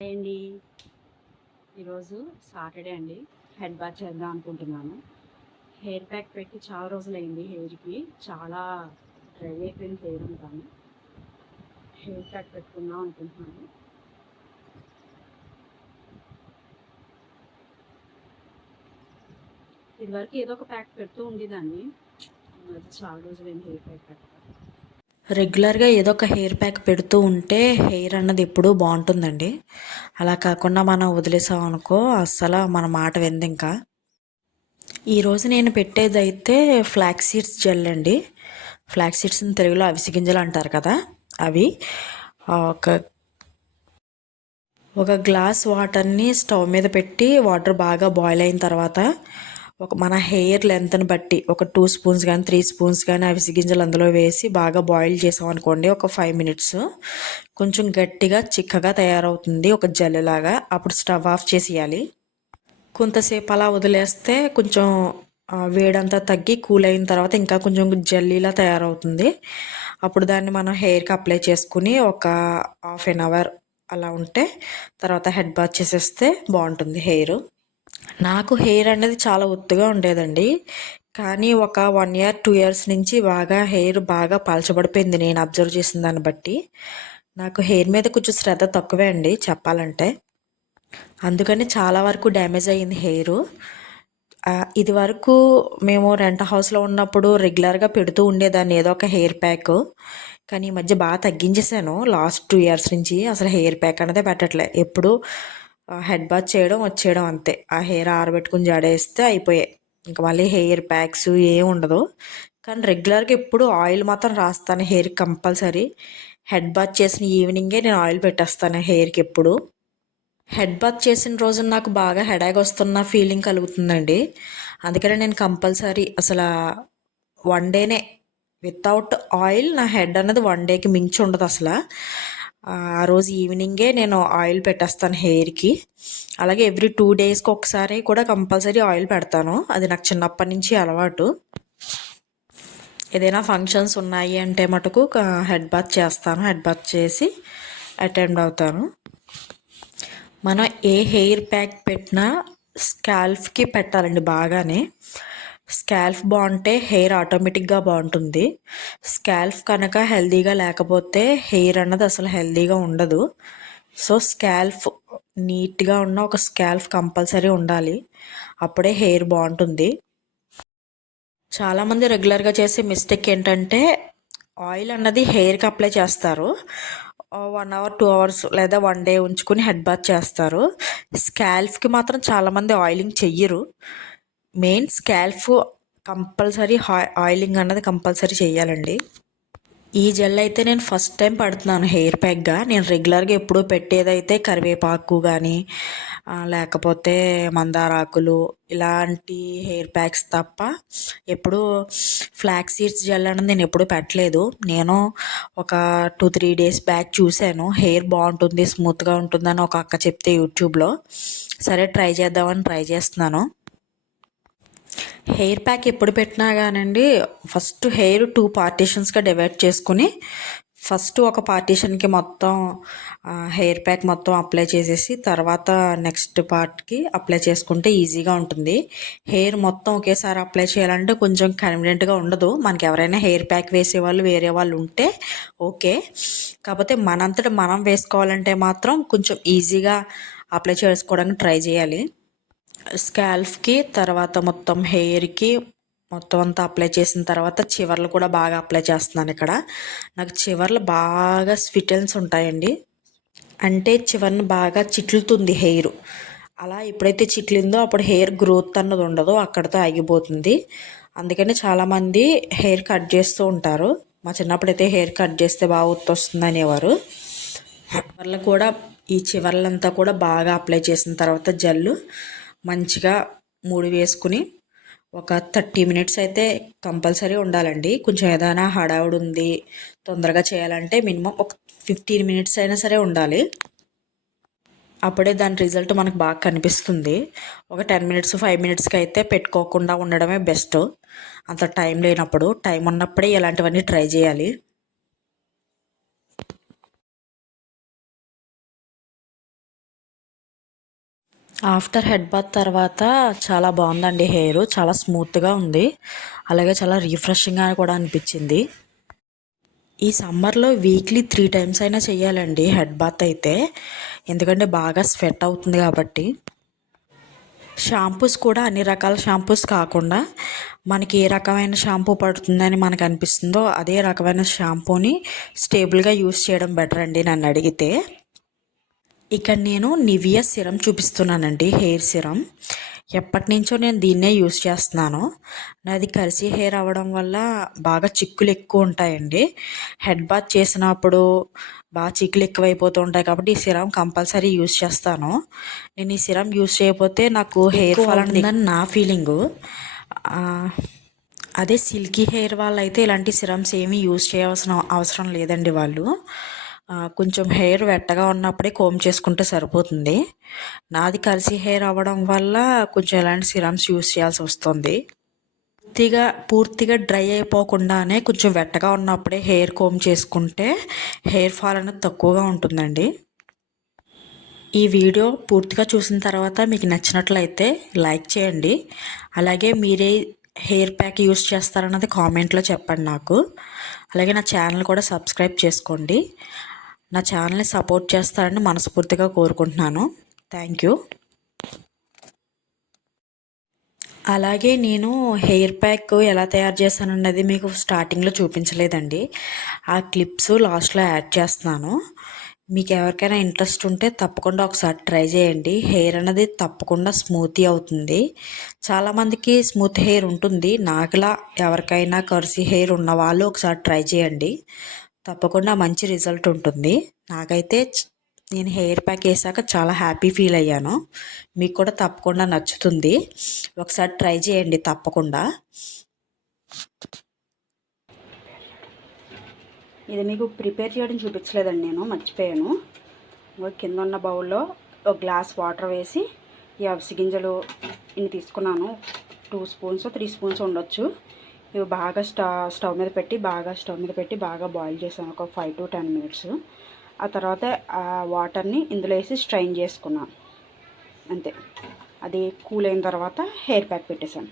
Hi అండి. ఈరోజు Saturday అండి. హెడ్ బాత్ చేద్దాం అనుకుంటున్నాను. హెయిర్ ప్యాక్ పెట్టి చాలా రోజులైంది. హెయిర్కి చాలా డ్రై అయిపోయింది హెయిర్ అంతాను. హెయిర్ ప్యాక్ పెట్టుకుందాం అనుకుంటున్నాను. ఇదివరకు ఏదో ఒక ప్యాక్ పెడుతూ ఉండేదాన్ని. చాలా రోజులైంది హెయిర్ ప్యాక్ పెట్ట. రెగ్యులర్గా ఏదో ఒక హెయిర్ ప్యాక్ పెడుతూ ఉంటే హెయిర్ అన్నది ఎప్పుడూ బాగుంటుందండి. అలా కాకుండా మనం వదిలేసాం అనుకో అస్సలు మన మాట విందు. ఇంకా ఈరోజు నేను పెట్టేదైతే ఫ్లాక్స్ సీడ్స్ జెల్ అండి. ఫ్లాక్స్ సీడ్స్ని తెలుగులో అవిసె గింజలు అంటారు కదా, అవి ఒక ఒక గ్లాస్ వాటర్ని స్టవ్ మీద పెట్టి వాటర్ బాగా బాయిల్ అయిన తర్వాత మన హెయిర్ లెంత్ని బట్టి ఒక 2 స్పూన్స్ కానీ 3 స్పూన్స్ కానీ అవిసె గింజలు అందులో వేసి బాగా బాయిల్ చేసాం అనుకోండి, ఒక 5 మినిట్స్ కొంచెం గట్టిగా చిక్కగా తయారవుతుంది ఒక జెల్ లాగా. అప్పుడు స్టవ్ ఆఫ్ చేసేయాలి. కొంతసేపు అలా వదిలేస్తే కొంచెం వేడంతా తగ్గి కూల్ అయిన తర్వాత ఇంకా కొంచెం జెల్లీలా తయారవుతుంది. అప్పుడు దాన్ని మనం హెయిర్కి అప్లై చేసుకుని ఒక హాఫ్ అన్ అవర్ అలా ఉంటే తర్వాత హెడ్ బాత్ చేసేస్తే బాగుంటుంది హెయిర్. నాకు హెయిర్ అనేది చాలా ఒత్తుగా ఉండేదండి, కానీ ఒక 1 ఇయర్ 2 ఇయర్స్ నుంచి బాగా హెయిర్ బాగా పలచబడిపోయింది. నేను అబ్జర్వ్ చేసిన దాన్ని బట్టి నాకు హెయిర్ మీద కొంచెం శ్రద్ధ తక్కువే అండి చెప్పాలంటే. అందుకని చాలా వరకు డ్యామేజ్ అయ్యింది హెయిర్. ఇది వరకు మేము రెంట్ హౌస్లో ఉన్నప్పుడు రెగ్యులర్గా పెడుతూ ఉండేదాన్ని ఏదో ఒక హెయిర్ ప్యాక్. కానీ ఈ మధ్య బాగా తగ్గించేసాను. లాస్ట్ 2 ఇయర్స్ నుంచి అసలు హెయిర్ ప్యాక్ అనేది పెట్టట్లే. ఎప్పుడు హెడ్ బాత్ చేయడం వచ్చేయడం అంతే. ఆ హెయిర్ ఆరబెట్టుకుని జడేస్తే అయిపోయాయి. ఇంకా మళ్ళీ హెయిర్ ప్యాక్స్ ఏం ఉండదు. కానీ రెగ్యులర్గా ఎప్పుడు ఆయిల్ మాత్రం రాస్తాను హెయిర్కి కంపల్సరీ. హెడ్ బాత్ చేసిన ఈవినింగే నేను ఆయిల్ పెట్టేస్తాను హెయిర్కి ఎప్పుడు. హెడ్ బాత్ చేసిన రోజు నాకు బాగా హెడేక్ వస్తున్న ఫీలింగ్ కలుగుతుందండి. అందుకనే నేను కంపల్సరీ అసలు 1 డేనే వితౌట్ ఆయిల్ నా హెడ్ అన్నది 1 డేకి మించి ఉండదు అసలు. ఆ రోజు ఈవినింగే నేను ఆయిల్ పెట్టేస్తాను హెయిర్కి. అలాగే ఎవ్రీ 2 డేస్కి ఒకసారి కూడా కంపల్సరీ ఆయిల్ పెడతాను. అది నాకు చిన్నప్పటి నుంచి అలవాటు. ఏదైనా ఫంక్షన్స్ ఉన్నాయి అంటే మటుకు హెడ్ బాత్ చేస్తాను. హెడ్ బాత్ చేసి అటెండ్ అవుతాను. మనం ఏ హెయిర్ ప్యాక్ పెట్టినా స్కాల్ఫ్కి పెట్టాలండి బాగానే. స్కాల్ఫ్ బాగుంటే హెయిర్ ఆటోమేటిక్గా బాగుంటుంది. స్కాల్ఫ్ కనుక హెల్దీగా లేకపోతే హెయిర్ అన్నది అసలు హెల్దీగా ఉండదు. సో స్కాల్ఫ్ నీట్గా ఉన్న ఒక స్కాల్ఫ్ కంపల్సరీ ఉండాలి. అప్పుడే హెయిర్ బాగుంటుంది. చాలామంది రెగ్యులర్గా చేసే మిస్టేక్ ఏంటంటే ఆయిల్ అన్నది హెయిర్కి అప్లై చేస్తారు. 1 అవర్ 2 అవర్స్ లేదా 1 డే ఉంచుకుని హెడ్ బాత్ చేస్తారు. స్కాల్ఫ్కి మాత్రం చాలామంది ఆయిలింగ్ చెయ్యరు. మెయిన్ స్కాల్ఫ్ కంపల్సరీ ఆయిలింగ్ అన్నది కంపల్సరీ చేయాలండి. ఈ జెల్ అయితే నేను ఫస్ట్ టైం పడుతున్నాను హెయిర్ ప్యాక్గా. నేను రెగ్యులర్గా ఎప్పుడూ పెట్టేదైతే కరివేపాకు కానీ లేకపోతే మందారాకులు ఇలాంటి హెయిర్ ప్యాక్స్ తప్ప ఎప్పుడు ఫ్లాక్స్ సీడ్స్ జెల్ అనేది నేను ఎప్పుడూ పెట్టలేదు. నేను ఒక 2-3 డేస్ బ్యాక్ చూశాను, హెయిర్ బాగుంటుంది స్మూత్గా ఉంటుందని ఒక అక్క చెప్తే యూట్యూబ్లో. సరే ట్రై చేద్దామని ట్రై చేస్తున్నాను. హెయిర్ ప్యాక్ ఎప్పుడు పెట్టినా కానండి ఫస్ట్ హెయిర్ 2 పార్టీషన్స్గా డివైడ్ చేసుకుని ఫస్ట్ ఒక పార్టీషన్కి మొత్తం హెయిర్ ప్యాక్ మొత్తం అప్లై చేసేసి తర్వాత నెక్స్ట్ పార్ట్కి అప్లై చేసుకుంటే ఈజీగా ఉంటుంది. హెయిర్ మొత్తం ఒకేసారి అప్లై చేయాలంటే కొంచెం కన్వీనియంట్గా ఉండదు. మనకి ఎవరైనా హెయిర్ ప్యాక్ వేసేవాళ్ళు వేరే వాళ్ళు ఉంటే ఓకే. కాకపోతే మనంతట మనం వేసుకోవాలంటే మాత్రం కొంచెం ఈజీగా అప్లై చేసుకోవడానికి ట్రై చేయాలి. స్కాల్ఫ్కి తర్వాత మొత్తం హెయిర్కి మొత్తం అంతా అప్లై చేసిన తర్వాత చివర్లు కూడా బాగా అప్లై చేస్తున్నాను. ఇక్కడ నాకు చివర్లు బాగా స్విటల్స్ ఉంటాయండి. అంటే చివరిని బాగా చిట్లుతుంది హెయిర్. అలా ఎప్పుడైతే చిట్లిందో అప్పుడు హెయిర్ గ్రోత్ అన్నది ఉండదు, అక్కడితో ఆగిపోతుంది. అందుకని చాలామంది హెయిర్ కట్ చేస్తూ ఉంటారు. మా చిన్నప్పుడైతే హెయిర్ కట్ చేస్తే బాగా ఒత్తు వస్తుంది అనేవారు. చివర్లు కూడా ఈ చివర్లంతా కూడా బాగా అప్లై చేసిన తర్వాత జల్లు మంచిగా ముడి వేసుకుని ఒక 30 మినిట్స్ అయితే కంపల్సరీ ఉండాలండి. కొంచెం ఏదైనా హడావుడి ఉంది తొందరగా చేయాలంటే మినిమం ఒక 15 మినిట్స్ అయినా సరే ఉండాలి. అప్పుడే దాని రిజల్ట్ మనకు బాగా కనిపిస్తుంది. ఒక 10 మినిట్స్ 5 మినిట్స్కి అయితే పెట్టుకోకుండా ఉండడమే బెస్ట్. అంత టైం లేనప్పుడు, టైం ఉన్నప్పుడే ఇలాంటివన్నీ ట్రై చేయాలి. ఆఫ్టర్ హెడ్ బాత్ తర్వాత చాలా బాగుందండి హెయిర్. చాలా స్మూత్గా ఉంది. అలాగే చాలా రిఫ్రెషింగ్గా కూడా అనిపించింది. ఈ సమ్మర్లో వీక్లీ 3 టైమ్స్ అయినా చేయాలండి హెడ్ బాత్ అయితే. ఎందుకంటే బాగా స్వెట్ అవుతుంది కాబట్టి. షాంపూస్ కూడా అన్ని రకాల షాంపూస్ కాకుండా మనకి ఏ రకమైన షాంపూ పడుతుందని మనకు అనిపిస్తుందో అదే రకమైన షాంపూని స్టేబుల్గా యూస్ చేయడం బెటర్ అండి నన్ను అడిగితే. ఇక్కడ నేను నివియా సిరం చూపిస్తున్నానండి, హెయిర్ సిరం. ఎప్పటి నుంచో నేను దీన్నే యూస్ చేస్తున్నాను. నాది కర్సీ హెయిర్ అవ్వడం వల్ల బాగా చిక్కులు ఎక్కువ ఉంటాయండి. హెడ్ బాత్ చేసినప్పుడు బాగా చిక్కులు ఎక్కువైపోతూ ఉంటాయి కాబట్టి ఈ సిరం కంపల్సరీ యూస్ చేస్తాను. నేను ఈ సిరం యూస్ చేయకపోతే నాకు హెయిర్ ఫాల్ ఉంటుందని నా ఫీలింగు. అదే సిల్కీ హెయిర్ వాళ్ళైతే ఇలాంటి సిరమ్స్ ఏమీ యూస్ చేయవలసిన అవసరం లేదండి వాళ్ళు. కొంచెం హెయిర్ వెట్టగా ఉన్నప్పుడే కోమ్ చేసుకుంటే సరిపోతుంది. నాది కర్సీ హెయిర్ అవ్వడం వల్ల కొంచెం ఎలాంటి సిరమ్స్ యూస్ చేయాల్సి వస్తుంది. పూర్తిగా డ్రై అయిపోకుండానే కొంచెం వెట్టగా ఉన్నప్పుడే హెయిర్ కోమ్ చేసుకుంటే హెయిర్ ఫాల్ అనేది తక్కువగా ఉంటుందండి. ఈ వీడియో పూర్తిగా చూసిన తర్వాత మీకు నచ్చినట్లయితే లైక్ చేయండి. అలాగే మీరే హెయిర్ ప్యాక్ యూస్ చేస్తారన్నది కామెంట్లో చెప్పండి నాకు. అలాగే నా ఛానల్ కూడా సబ్స్క్రైబ్ చేసుకోండి. నా ఛానల్ని సపోర్ట్ చేస్తారని మనస్ఫూర్తిగా కోరుకుంటున్నాను. Thank you. అలాగే నేను హెయిర్ ప్యాక్ ఎలా తయారు చేశానన్నది మీకు స్టార్టింగ్లో చూపించలేదండి. ఆ క్లిప్స్ లాస్ట్లో యాడ్ చేస్తున్నాను. మీకు ఎవరికైనా ఇంట్రెస్ట్ ఉంటే తప్పకుండా ఒకసారి ట్రై చేయండి. హెయిర్ అనేది తప్పకుండా స్మూతీ అవుతుంది. చాలామందికి స్మూత్ హెయిర్ ఉంటుంది. నాకులా ఎవరికైనా కర్సీ హెయిర్ ఉన్న వాళ్ళు ఒకసారి ట్రై చేయండి. తప్పకుండా మంచి రిజల్ట్ ఉంటుంది. నాకైతే నేను హెయిర్ ప్యాక్ వేసాక చాలా హ్యాపీ ఫీల్ అయ్యాను. మీకు కూడా తప్పకుండా నచ్చుతుంది. ఒకసారి ట్రై చేయండి తప్పకుండా. ఇది మీకు ప్రిపేర్ చేయడం చూపించలేదండి, నేను మర్చిపోయాను. కింద ఉన్న బౌల్లో ఒక గ్లాస్ వాటర్ వేసి ఈ అవిసె గింజలు ఇన్ని తీసుకున్నాను. 2 స్పూన్స్ 3 స్పూన్స్ ఉండొచ్చు. ఇవి బాగా స్టవ్ మీద పెట్టి బాగా బాయిల్ చేశాను ఒక 5 to 10 minutes. ఆ తర్వాత ఆ వాటర్ని ఇందులో వేసి స్ట్రైన్ చేసుకున్నాను అంతే. అది కూల్ అయిన తర్వాత హెయిర్ ప్యాక్ పెట్టేశాను.